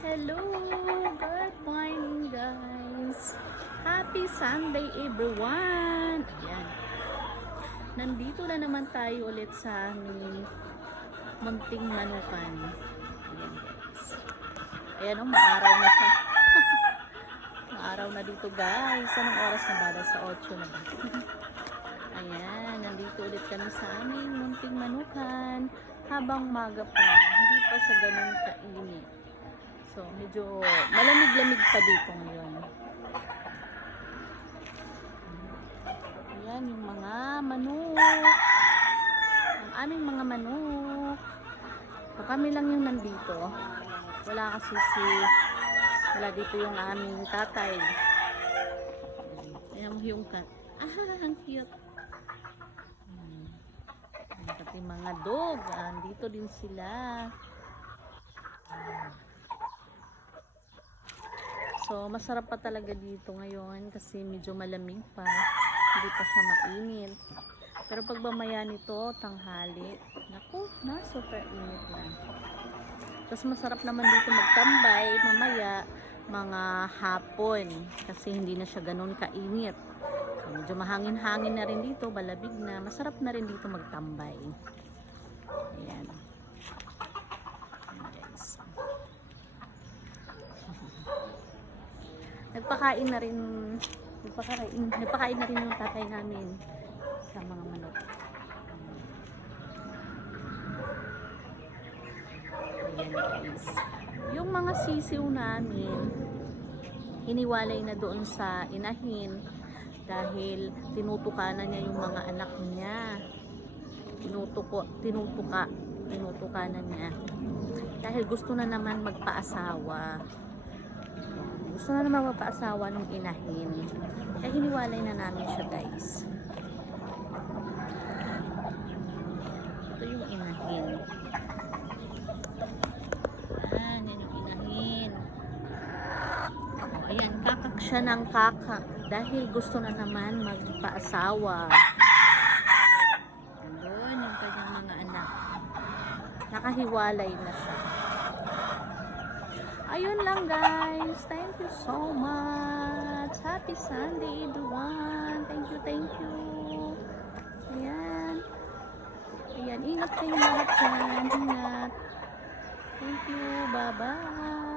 Hello! Good morning guys! Happy Sunday everyone! Ayan. Nandito na naman tayo ulit sa aming munting manukan. Ayan guys. Ayan o, maaraw na siya. Maaraw na dito guys. Anong oras na ba? Sa 8 na ba? Ayan, nandito ulit kami sa aming munting manukan. Habang maga pa, hindi pa sa ganun kainit. So, medyo malamig-lamig pa dito ngayon. Ayan, yung mga manok. Ang aming mga manok. So, kami lang yung nandito. Wala kasi wala dito yung aming tatay. Ayan yung cat. Ah, ang cute. Pati mga dog. Dito din sila. So, masarap pa talaga dito ngayon kasi medyo malamig pa. Hindi pa siya mainit. Pero pag mamaya nito, tanghali, naku, super init na. Tapos masarap naman dito magtambay mamaya mga hapon kasi hindi na siya ganun kainit. So, medyo mahangin-hangin na rin dito, balabig na. Masarap na rin dito magtambay. Ayan. Guys. Nagpakain na rin yung tatay namin sa mga manok. Ayan guys. Yung mga sisiw namin hiniwalay na doon sa inahin dahil tinutukanan niya yung mga anak niya. Tinutukanan niya. Dahil gusto na naman magpaasawa. Gusto na naman magpaasawa ng inahin. Kaya hiniwalay na namin siya guys. Ito yung inahin. Yan yung inahin. O, ayan, kakak siya ng kakak. Dahil gusto na naman magpaasawa. Andun yung kanyang mga anak. Nakahiwalay na siya. Ayun lang guys. Thank you so much. Happy Sunday everyone. Thank you. Ayan. Ayan. Ingat kayo lahat dyan. Ingat. Thank you. Bye-bye.